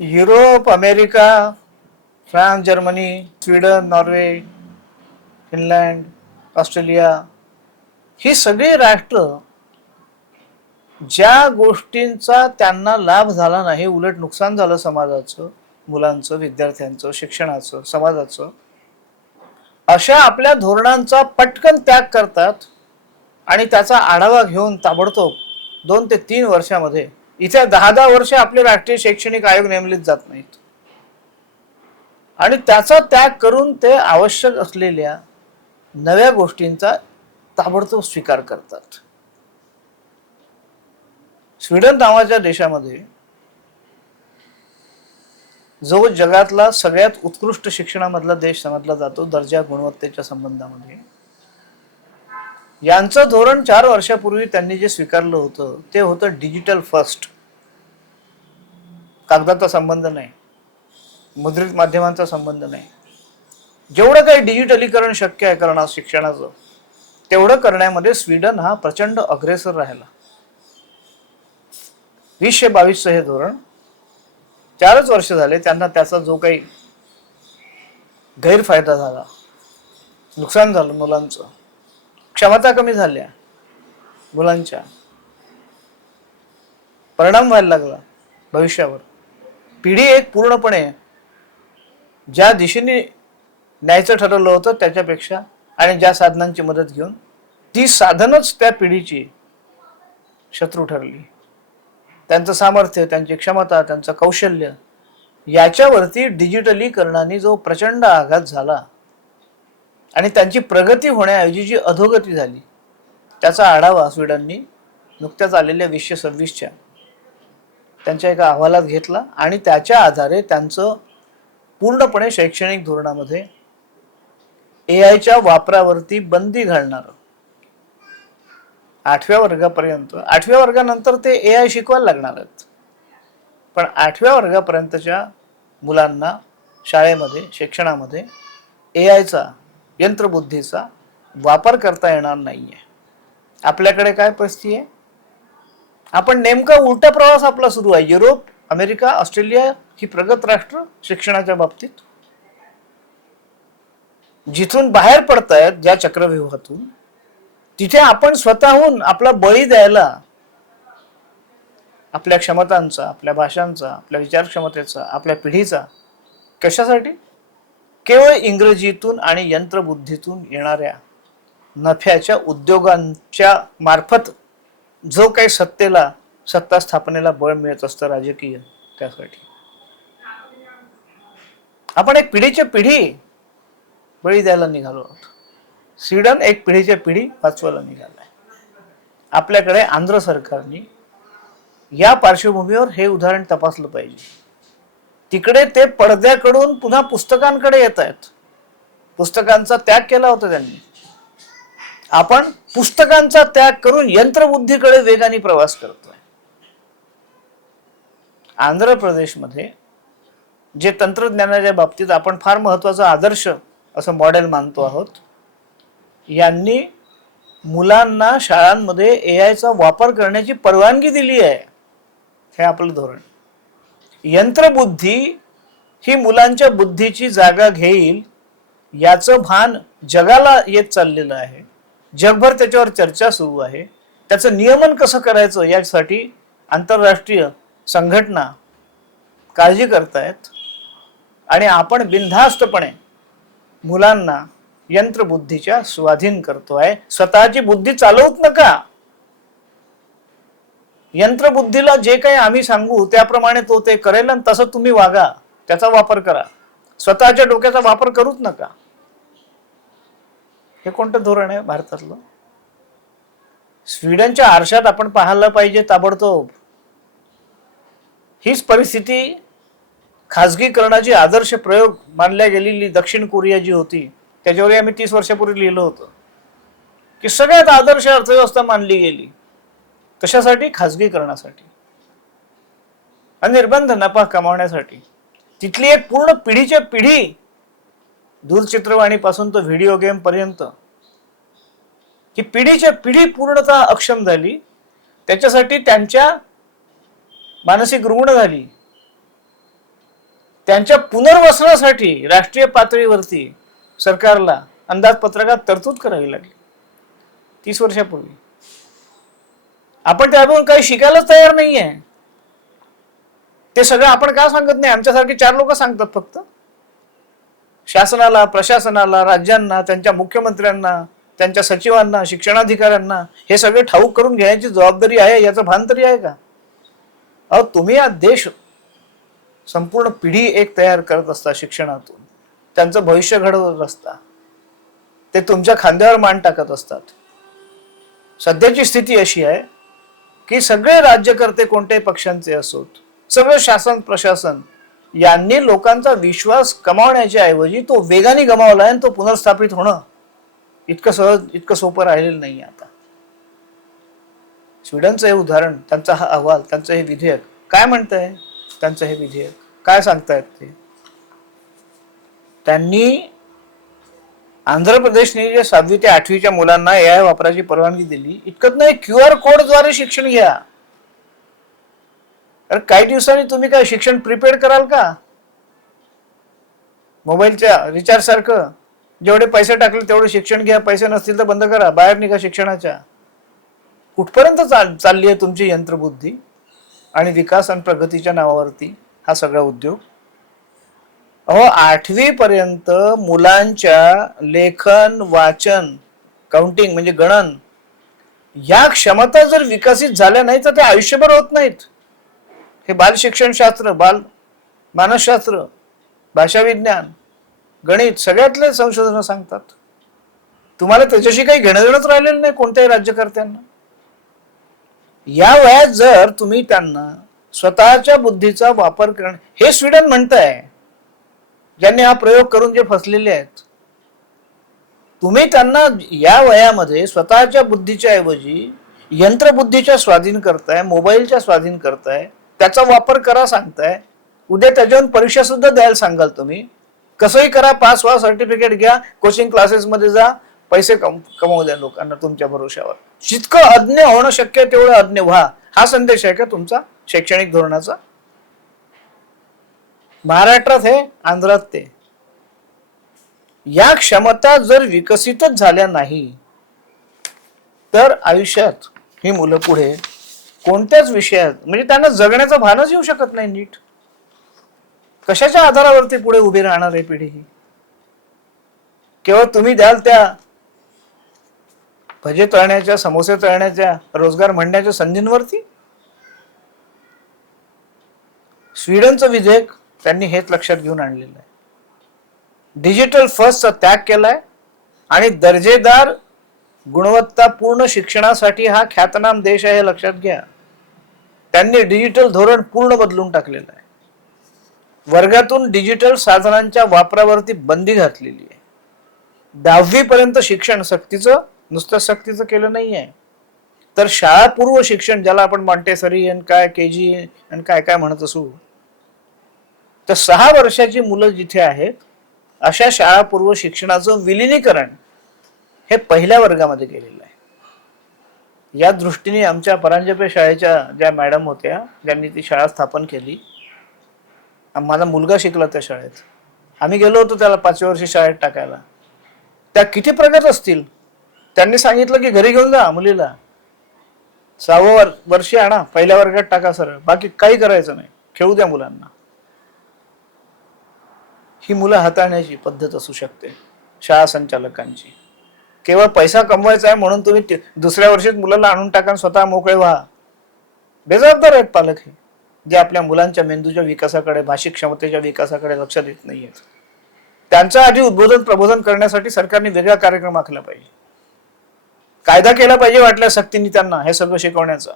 Europe, America, France, Germany, Sweden, Norway, Finland, Australia ही सगळी राष्ट्र ज्या गोष्टींचा त्यांना लाभ झाला नाही, उलट नुकसान झालं समाजाचं, मुलांचं, विद्यार्थ्यांचं, शिक्षणाचं, समाजाचं, अशा आपल्या धोरणांचा पटकन त्याग करतात आणि त्याचा आढावा घेऊन ताबडतोब 2 ते 3 वर्षामध्ये इथे 10-10 वर्ष आपले राष्ट्रीय शैक्षणिक आयोग नेमलेच जात नाहीत आणि त्याचा त्याग करून ते आवश्यक असलेल्या नव्या गोष्टींचा ताबडतोब स्वीकार करतात. स्वीडन नावाच्या देशामध्ये जो जगातला सगळ्यात उत्कृष्ट शिक्षणामधला देश समजला जातो दर्जा गुणवत्तेच्या संबंधामध्ये, यांचं धोरण 4 वर्षापूर्वी त्यांनी जे स्वीकारलं होतं ते होतं डिजिटल फर्स्ट. कागदाचा संबंध नाही, मुद्रित माध्यमांचा संबंध नाही, जेवढं काही डिजिटलीकरण शक्य आहे करणं शिक्षणाचं तेवढं करण्यामध्ये स्वीडन हा प्रचंड अग्रेसर राहिला. 2022 हे धोरण 4च वर्ष झाले त्यांना त्याचा जो काही गैरफायदा झाला, नुकसान झालं, मुलांचं क्षमता कमी झाल्या, मुलांच्या परिणाम व्हायला लागला भविष्यावर. पिढी एक पूर्णपणे ज्या दिशेने न्यायचं ठरवलं होतं त्याच्यापेक्षा आणि ज्या साधनांची मदत घेऊन ती साधनच त्या पिढीची शत्रू ठरली. त्यांचं सामर्थ्य, त्यांची क्षमता, त्यांचं कौशल्य याच्यावरती डिजिटलीकरणाने जो प्रचंड आघात झाला आणि त्यांची प्रगती होण्याऐवजी जी अधोगती झाली त्याचा आढावा स्वीडननी नुकत्याच आलेल्या 2026च्या त्यांच्या एका अहवालात घेतला आणि त्याच्या आधारे त्यांचं पूर्णपणे शैक्षणिक धोरणामध्ये एआयच्या वापरावरती बंदी घालणार. 8व्या वर्गापर्यंत, 8व्या वर्गानंतर ते एआय शिकवायला लागणार आहेत, पण 8व्या वर्गापर्यंतच्या मुलांना शाळेमध्ये, शिक्षणामध्ये एआयचा, यंत्रबुद्धीचा वापर करता येणार नाहीये. आपल्याकडे काय परिस्थिती आहे? आपण नेमका उलटा प्रवास आपला सुरू आहे. युरोप, अमेरिका, ऑस्ट्रेलिया ही प्रगत राष्ट्र शिक्षणाच्या बाबतीत, जिथून बाहेर पडतायत ज्या चक्रव्यूहातून, तिथे आपण स्वतःहून आपला बळी द्यायला आपल्या क्षमतांचा, आपल्या भाषांचा, आपल्या विचार क्षमतेचा, आपल्या पिढीचा, कशासाठी? केवळ इंग्रजीतून आणि यंत्रबुद्धीतून येणाऱ्या नफ्याच्या उद्योगांच्या मार्फत जो काही सत्ता स्थापनेला बळ मिळत असतं राजकीय, त्यासाठी आपण एक पिढीच्या पिढी बळी द्यायला निघालो आहोत. स्वीडन एक पिढीच्या पिढी वाचवायला निघालाय. आपल्याकडे आंध्र सरकारने या पार्श्वभूमीवर हे उदाहरण तपासलं पाहिजे. तिकडे ते पडद्याकडून पुन्हा पुस्तकांकडे येत आहेत. पुस्तकांचा त्याग केला होता त्यांनी. आपण पुस्तकांचा त्याग करून यंत्रबुद्धीकडे वेगाने प्रवास करतोय. आंध्र प्रदेशमध्ये जे तंत्रज्ञानाच्या बाबतीत आपण फार महत्वाचा आदर्श असं मॉडेल मानतो आहोत, यांनी मुलांना शाळांमध्ये एआयचा वापर करण्याची परवानगी दिली आहे. हे आपलं धोरण. यंत्रबुद्धी ही मुलांच्या बुद्धीची जागा घेईल याचं भान जगाला येत चाललेलं आहे. जगभर त्याच्यावर चर्चा सुरू आहे. त्याचं नियमन कसं करायचं यासाठी आंतरराष्ट्रीय संघटना काळजी करतायत आणि आपण बिनधास्तपणे मुलांना यंत्रबुद्धीच्या स्वाधीन करतोय. स्वतःची बुद्धी चालवत नका. यंत्रबुद्धीला जे काही आम्ही सांगू त्याप्रमाणे तो ते करेल आणि तसं तुम्ही वागा, त्याचा वापर करा. स्वतःच्या डोक्याचा वापर करूच नका. हे कोणतं धोरण आहे भारतातलं? स्वीडनच्या आरशात आपण पाहायला पाहिजे ताबडतोब. हीच परिस्थिती खाजगीकरणाची आदर्श प्रयोग मानल्या गेलेली दक्षिण कोरिया जी होती, त्याच्यावर आम्ही 30 वर्षापूर्वी लिहिलं होतं की सगळ्यात आदर्श अर्थव्यवस्था मानली गेली. कशासाठी? खाजगीकरणासाठी, अनिर्बंध नफा कमावण्यासाठी. तिथली एक पूर्ण पिढीच्या पिढी, दूरचित्रवाणीपासून तर व्हिडिओ गेम पर्यंत, ही पिढीच्या पिढी पूर्णतः अक्षम झाली. त्याच्यासाठी त्यांच्या मानसिक रुग्ण झाली. त्यांच्या पुनर्वसनासाठी राष्ट्रीय पातळीवरती सरकारला अंदाजपत्रकात तरतूद करावी लागली 30 वर्षापूर्वी. आपण त्यातून काही शिकायलाच तयार नाहीये. ते सगळं आपण का सांगत नाही? आमच्यासारखे 4 लोक सांगतात फक्त. शासनाला, प्रशासनाला, राज्यांना, त्यांच्या मुख्यमंत्र्यांना, त्यांच्या सचिवांना, शिक्षणाधिकाऱ्यांना हे सगळे ठाऊक करून घेण्याची जबाबदारी आहे, याचं भान तरी आहे का? अहो, तुम्ही हा देश संपूर्ण पिढी एक तयार करत असता शिक्षणातून, त्यांचं भविष्य घडवत असता, ते तुमच्या खांद्यावर मान टाकत असतात. सध्याची स्थिती अशी आहे की सगळे राज्यकर्ते कोणत्याही पक्षांचे असोत, सगळं शासन प्रशासन यांनी लोकांचा विश्वास कमावण्याच्या ऐवजी तो वेगाने गमावला आणि तो पुनर्स्थापित होणं इतकं सहज, इतकं सोपं राहिलेलं नाही. आता स्वीडनचं हे उदाहरण, त्यांचा हा अहवाल, त्यांचं हे विधेयक काय म्हणतंय? त्यांचं हे विधेयक काय सांगतायत ते? त्यांनी आंध्र प्रदेशने जे 7वी ते 8वीच्या मुलांना AI वापरायची परवानगी दिली. इतकंच नाही, QR कोडद्वारे शिक्षण घ्या. अरे काही दिवसांनी तुम्ही काय शिक्षण प्रीपेड कराल का? मोबाईलच्या रिचार्ज सारखं जेवढे पैसे टाकले तेवढे शिक्षण घ्या, पैसे नसतील तर बंद करा, बाहेर निघा शिक्षणाच्या. कुठपर्यंत चालली आहे तुमची यंत्रबुद्धी आणि विकास आणि प्रगतीच्या नावावरती हा सगळा उद्योग? अहो, 8वी पर्यंत मुलांच्या लेखन, वाचन, काउंटिंग म्हणजे गणन या क्षमता जर विकसित झाल्या नाही तर ते आयुष्यभर होत नाहीत. हे बाल शिक्षणशास्त्र, बाल मानसशास्त्र, भाषा विज्ञान, गणित सगळ्यातले संशोधन सांगतात. तुम्हाला त्याच्याशी काही घेणं देणंच राहिलेलं नाही कोणत्याही राज्यकर्त्यांना. या वयात जर तुम्ही त्यांना स्वतःच्या बुद्धीचा वापर करणं, हे स्वीडन म्हणतंय, ज्यांनी हा प्रयोग करून जे फसलेले आहेत, तुम्ही त्यांना या वयामध्ये स्वतःच्या बुद्धीच्या ऐवजी यंत्रबुद्धीच्या स्वाधीन करताय, मोबाईलच्या स्वाधीन करताय, त्याचा वापर करा सांगताय. उद्या त्याच्यावर परीक्षा सुद्धा द्यायला सांगाल तुम्ही. कसंही करा, पास व्हा, सर्टिफिकेट घ्या, कोचिंग क्लासेसमध्ये जा, पैसे कमवू द्या लोकांना तुमच्या भरोश्यावर. जितकं अज्ञ होणं शक्य तेवढं अज्ञ व्हा, हा संदेश आहे का तुमचा शैक्षणिक धोरणाचा? महाराष्ट्रात हे, आंध्रात ते. या क्षमता जर विकसितच झाल्या नाही तर आयुष्यात ही मुलं पुढे कोणत्याच विषयात म्हणजे त्यांना जगण्याचं भानच येऊ शकत नाही नीट. कशाच्या आधारावरती पुढे उभी राहणार आहे पिढी ही? केवळ तुम्ही द्याल त्या भजे तळण्याच्या, समोसे तळण्याच्या, रोजगार म्हणण्याच्या संधींवरती? स्वीडनचं विधेयक त्यांनी हेच लक्षात घेऊन आणलेलं आहे. डिजिटल फर्स्टचा त्याग केलाय आणि दर्जेदार गुणवत्तापूर्ण शिक्षणासाठी हा ख्यातनाम देश आहे हे लक्षात घ्या. त्यांनी डिजिटल धोरण पूर्ण बदलून टाकलेलं आहे. वर्गातून डिजिटल साधनांच्या वापरावरती बंदी घातलेली आहे. 10वी पर्यंत शिक्षण सक्तीचं, नुसतं सक्तीचं केलं नाही आहे, तर शाळापूर्व शिक्षण, ज्याला आपण मॉन्टेसरी आणि काय KG आणि काय काय म्हणत असू, तर 6 वर्षाची मुलं जिथे आहेत अशा शाळापूर्व शिक्षणाचं विलिनीकरण हे पहिल्या वर्गामध्ये केलेलं आहे. या दृष्टीने आमच्या परांजपे शाळेच्या ज्या मॅडम होत्या, ज्यांनी ती शाळा स्थापन केली, माझा मुलगा शिकला त्या शाळेत, आम्ही गेलो होतो त्याला 5व्या वर्षी शाळेत टाकायला. त्या किती प्रगत असतील. त्यांनी सांगितलं की घरी घेऊन जा मुलीला, 6वं वर्षी आणा, पहिल्या वर्गात टाका सरळ, बाकी काही करायचं नाही, खेळू द्या मुलांना. ही मुलं हाताळण्याची पद्धत असू शकते शाळा संचालकांची. केवळ पैसा कमवायचा आहे म्हणून तुम्ही दुसऱ्या वर्षीच मुलाला आणून टाका, स्वतः मोकळे व्हा. बेजबाबदार आहेत पालक हे, जे आपल्या मुलांच्या मेंदूच्या विकासाकडे, भाषिक क्षमतेच्या विकासाकडे लक्ष देत नाहीयेत. त्यांच्या आधी उद्बोधन प्रबोधन करण्यासाठी सरकारने वेगळा कार्यक्रम आखला पाहिजे, कायदा केला पाहिजे वाटल्या सक्तीने त्यांना हे सगळं शिकवण्याचा.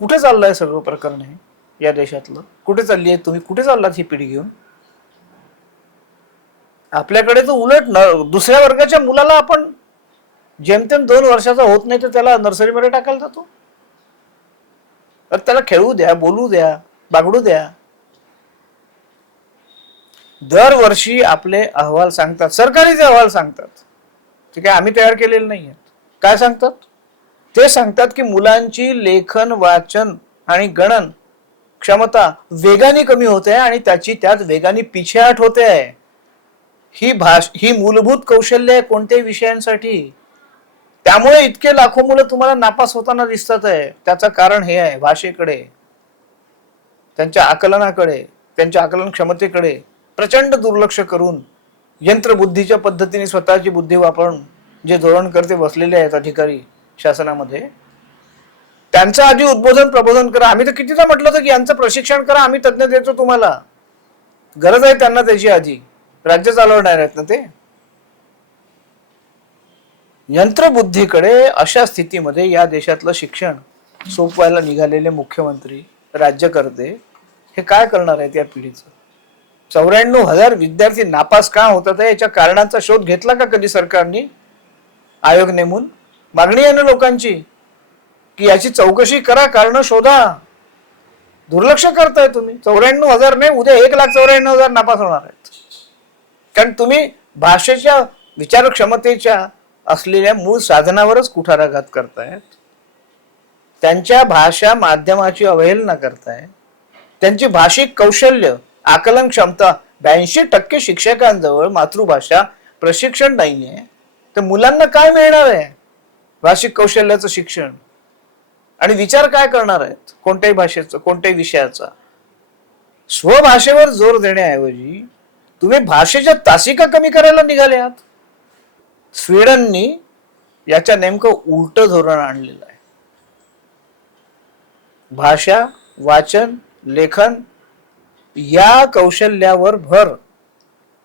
कुठे चाललंय सगळं प्रकरण हे या देशातलं? कुठे चालली आहे? तुम्ही कुठे चाललात ही पिढी घेऊन? आपल्याकडे तर उलट दुसऱ्या वर्गाच्या मुलाला आपण जेमतेम 2 वर्षाचा होत नाही तर त्याला नर्सरीमध्ये टाकायला जातो. तर त्याला खेळू द्या, बोलू द्या, बागडू द्या. दरवर्षी आपले अहवाल सांगतात, सरकारीचे अहवाल सांगतात, ते काय आम्ही तयार केलेले नाही आहेत. काय सांगतात? ते सांगतात की मुलांची लेखन, वाचन आणि गणन क्षमता वेगाने कमी होते आहे आणि त्यात वेगाने पिछेहाट होते आहे. ही मूलभूत कौशल्य आहे कोणत्याही विषयांसाठी. त्यामुळे इतके लाखो मुलं तुम्हाला नापास होताना दिसतात आहे. त्याचं कारण हे आहे, भाषेकडे, त्यांच्या आकलनाकडे, त्यांच्या आकलन क्षमतेकडे प्रचंड दुर्लक्ष करून यंत्रबुद्धीच्या पद्धतीने स्वतःची बुद्धी वापरून जे धोरण करते बसलेले आहेत अधिकारी शासनामध्ये, त्यांचं आधी उद्बोधन प्रबोधन करा. आम्ही तर कितीदा म्हटलं होतं की यांचं प्रशिक्षण करा, आम्ही तज्ञ देतो तुम्हाला. गरज आहे त्यांना त्याची. आधी राज्य चालवणार आहेत ना ते. यंत्रबुद्धीकडे अशा स्थितीमध्ये या देशातलं शिक्षण सोपवायला निघालेले मुख्यमंत्री, राज्यकर्ते हे काय करणार आहेत या पिढीचं? 94,000 विद्यार्थी नापास का होतात याच्या कारणांचा शोध घेतला का कधी सरकारने? आयोग नेमून मागणी आहे ना लोकांची की याची चौकशी करा, कारण शोधा. दुर्लक्ष करताय तुम्ही. 94,000 नाही, उद्या 1,94,000 नापास होणार आहेत. कारण तुम्ही भाषेच्या विचार क्षमतेच्या असलेल्या मूळ साधनावरच कुठाराघात करतायत. त्यांच्या भाषा माध्यमाची अवहेलना करताय. त्यांची भाषिक कौशल्य, आकलन क्षमता, 82% शिक्षकांजवळ मातृभाषा प्रशिक्षण नाहीये. तर मुलांना काय मिळणार आहे भाषिक कौशल्याचं शिक्षण? आणि विचार काय करणार आहेत कोणत्याही भाषेचं, कोणत्याही विषयाचा? स्वभाषेवर जोर देण्याऐवजी तुम्ही भाषेच्या तासिका कमी करायला निघाले आहात. स्वीडननी याच्या नेमकं उलट धोरण आणलेलं आहे. भाषा, वाचन, लेखन या कौशल्यावर भर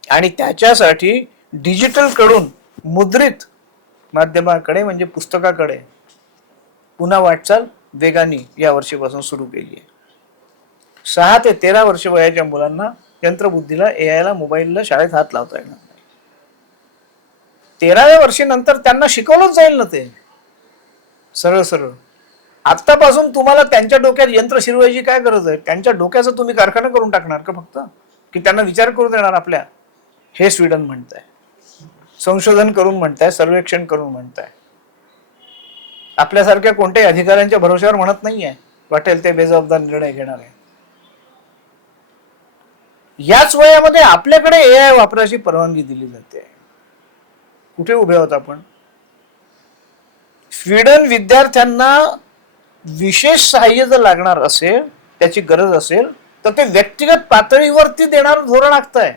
आणि त्याच्यासाठी डिजिटल कडून मुद्रित माध्यमाकडे म्हणजे पुस्तकाकडे पुन्हा वाटचाल वेगाने या वर्षीपासून सुरू केली आहे. 6 ते 13 वर्ष वयाच्या मुलांना यंत्रबुद्धीला, एआयला, मोबाईलला शाळेत हात लावता येणार नाही. 13व्या वर्षीनंतर त्यांना शिकवलंच जाईल ना ते सरळ सरळ. आत्तापासून तुम्हाला त्यांच्या डोक्यात यंत्र शिरवायची काय गरज आहे? त्यांच्या डोक्याचं तुम्ही कारखाना करून टाकणार का फक्त? की त्यांना विचार करू देणार आपल्या? हे स्वीडन म्हणताय, संशोधन करून म्हणताय, सर्वेक्षण करून म्हणताय. आपल्यासारख्या कोणत्याही अधिकाऱ्यांच्या भरोश्यावर म्हणत नाहीये वाटेल ते बेजबाबदार निर्णय घेणार आहे. याच वयामध्ये आपल्याकडे एआय वापराची परवानगी दिली जाते. कुठे उभे आहोत आपण? स्वीडन विद्यार्थ्यांना विशेष सहाय्य जर लागणार असेल, त्याची गरज असेल, तर ते व्यक्तिगत पातळीवरती देणारं धोरण आखतंय.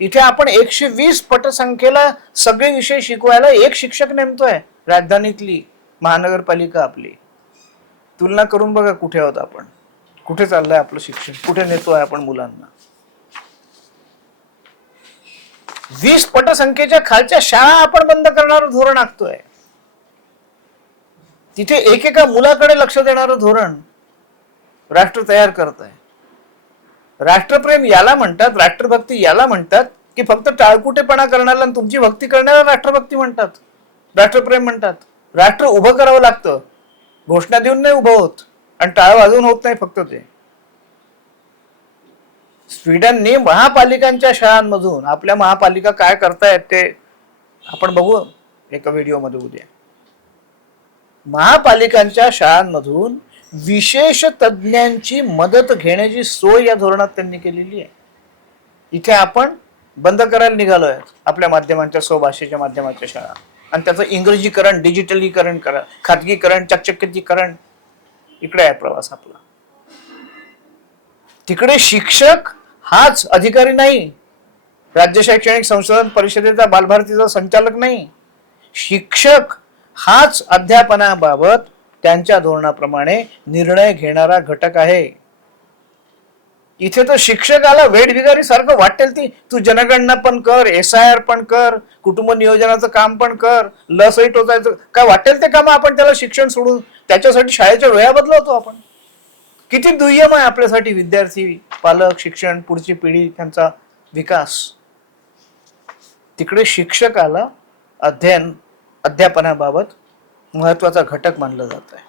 इथे आपण 120 पटसंख्येला सगळे विषय शिकवायला एक शिक्षक नेमतोय. राजधानीतली महानगरपालिका आपली. तुलना करून बघा कुठे आहोत आपण, कुठे चाललंय आपलं शिक्षण, कुठे नेतोय आपण मुलांना. 20 पटसंख्येच्या खालच्या शाळा आपण बंद करणारं धोरण आखतोय. तिथे एकेका मुलाकडे लक्ष देणारं धोरण राष्ट्र तयार करत आहे. राष्ट्रप्रेम याला म्हणतात, राष्ट्रभक्ती याला म्हणतात की फक्त टाळकुटेपणा करण्याला आणि तुमची भक्ती करण्याला राष्ट्रभक्ती म्हणतात, राष्ट्रप्रेम म्हणतात. राष्ट्र उभं करावं लागतं, घोषणा देऊन नाही उभं होत आणि टाळ वाजवून होत नाही फक्त ते. स्वीडनने महापालिकांच्या शाळांमधून, आपल्या महापालिका काय करतायत ते आपण बघू एका व्हिडिओमध्ये उद्या. महापालिकांच्या शाळांमधून विशेष तज्ञांची मदत घेण्याची सोय या धोरणात त्यांनी केलेली आहे. इथे आपण बंद करायला निघालोय आपल्या माध्यमांच्या, स्वभाषेच्या माध्यमाच्या शाळा, आणि त्याचं इंग्रजीकरण, डिजिटलीकरण करा, खाजगीकरण, चकचकीकरण. इकडे आहे प्रवास आपला. तिकडे शिक्षक हाच अधिकारी नाही, राज्य शैक्षणिक संशोधन परिषदेचा, बालभारतीचा संचालक नाही. शिक्षक हाच अध्यापनाबाबत त्यांच्या धोरणाप्रमाणे निर्णय घेणारा घटक आहे. इथे तर शिक्षकाला वेठबिगारी सारखं वाटेल ती, तू जनगणना पण कर, SIR पण कर, कुटुंब नियोजनाचं काम पण कर, लसही टोचायचं काय वाटेल ते काम आपण त्याला शिक्षण सोडून त्याच्यासाठी शाळेच्या वेळा बदलवतो आपण. किती दुय्यम आहे आपल्यासाठी विद्यार्थी, पालक, शिक्षण, पुढची पिढी, त्यांचा विकास. तिकडे शिक्षकाला अध्यापनाबाबत महत्वाचा घटक मानलं जात आहे.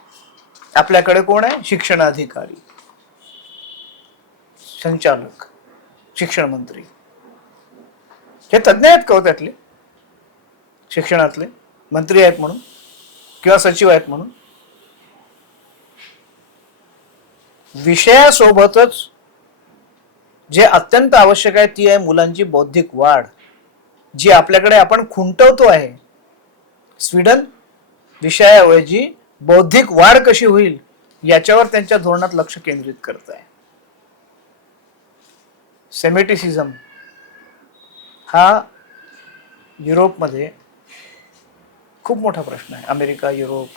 आपल्याकडे कोण आहे? शिक्षणाधिकारी, संचालक, शिक्षण मंत्री. हे तज्ञ आहेत का त्यातले? शिक्षणातले मंत्री आहेत म्हणून किंवा सचिव आहेत म्हणून? विषयासोबतच जे अत्यंत आवश्यक आहे ती आहे मुलांची बौद्धिक वाढ, जी आपल्याकडे आपण खुंटवतो आहे. स्वीडन विषयाऐवजी बौद्धिक वाढ कशी होईल याच्यावर त्यांच्या धोरणात लक्ष केंद्रित करत आहे. सेमेटिसिझम हा युरोपमध्ये खूप मोठा प्रश्न आहे. America, Europe.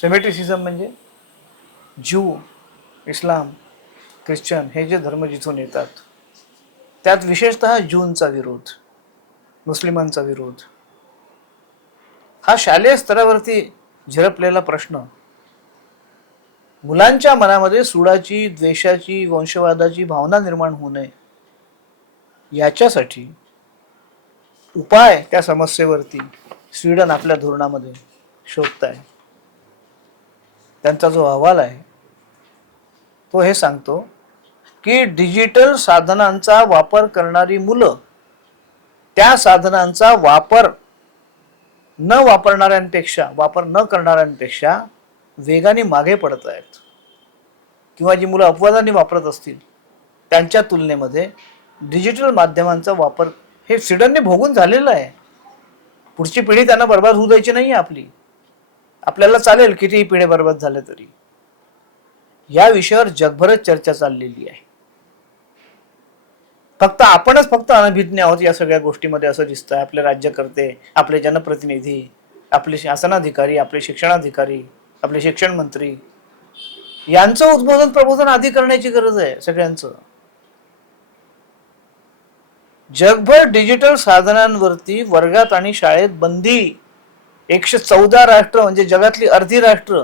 सेमेटिसिझम म्हणजे ज्यू, इस्लाम, ख्रिश्चन हे जे धर्म जिथून येतात त्यात विशेषतः ज्यूंचा विरोध, मुस्लिमांचा विरोध, हा शालेय स्तरावरती झिरपलेला प्रश्न मुलांच्या मनामध्ये सूडाची, द्वेषाची, वंशवादाची भावना निर्माण होऊ नये याच्यासाठी उपाय त्या समस्येवरती स्वीडन आपल्या धोरणामध्ये शोधत आहे. त्यांचा जो अहवाल आहे तो हे सांगतो की डिजिटल साधनांचा वापर करणारी मुलं त्या साधनांचा वापर न करणाऱ्यांपेक्षा वेगाने मागे पडत आहेत, किंवा जी मुलं अपवादाने वापरत असतील त्यांच्या तुलनेमध्ये डिजिटल माध्यमांचा वापर हे स्वीडनने भोगून झालेलं आहे. पुढची पिढी त्यांना बर्बाद होऊ द्यायची नाही आपली. आपल्याला चालेल कितीही पिढी बर्बाद झाले तरी. या विषयावर जगभरात चर्चा चाललेली आहे. आपणच अनभिज्ञ आहोत या सगळ्या गोष्टीमध्ये असं दिसतंय. आपले राज्यकर्ते, आपले जनप्रतिनिधी, आपले शासनाधिकारी, आपले शिक्षणाधिकारी, आपले शिक्षण मंत्री यांचं उद्बोधन प्रबोधन आधी करण्याची गरज आहे सगळ्यांचं. जगभर डिजिटल साधनांवरती वर्गात आणि शाळेत बंदी 114 राष्ट्र म्हणजे जगातली अर्धी राष्ट्र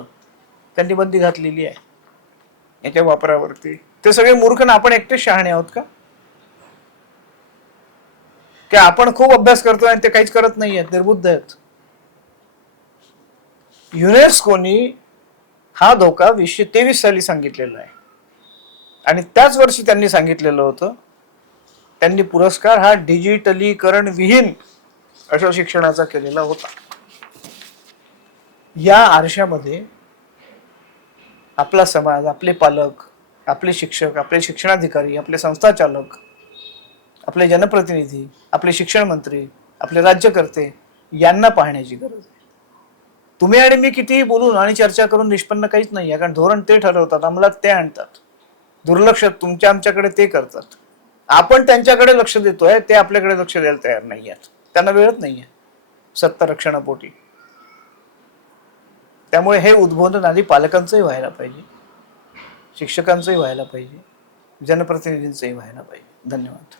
त्यांनी बंदी घातलेली आहे याच्या वापरावरती. ते सगळे मूर्ख ना आपण एकटेच शहाणे आहोत का? की आपण खूप अभ्यास करतोय आणि ते काहीच करत नाही आहेत, निर्बुद्ध आहेत. युनेस्कोनी हा धोका 2023 साली सांगितलेला आहे आणि त्याच वर्षी त्यांनी सांगितलेलं होतं, त्यांनी पुरस्कार हा डिजिटलीकरण विहीन अशा शिक्षणाचा केलेला होता. या आरशामध्ये आपला समाज, आपले पालक, आपले शिक्षक, आपले शिक्षणाधिकारी, आपले संस्थाचालक, आपले जनप्रतिनिधी, आपले शिक्षण मंत्री, आपले राज्यकर्ते यांना पाहण्याची गरज आहे. तुम्ही आणि मी कितीही बोलून आणि चर्चा करून निष्पन्न काहीच नाही आहे, कारण धोरण ते ठरवतात, अंमलात ते आणतात, दुर्लक्ष तुमच्या आमच्याकडे ते करतात. आपण त्यांच्याकडे लक्ष देतोय, ते आपल्याकडे लक्ष द्यायला तयार नाही आहेत. त्यांना वेळच नाही आहे सत्ता रक्षणापोटी. त्यामुळे हे उद्बोधन आधी पालकांचंही व्हायला पाहिजे, शिक्षकांचंही व्हायला पाहिजे, जनप्रतिनिधींचंही व्हायला पाहिजे. धन्यवाद.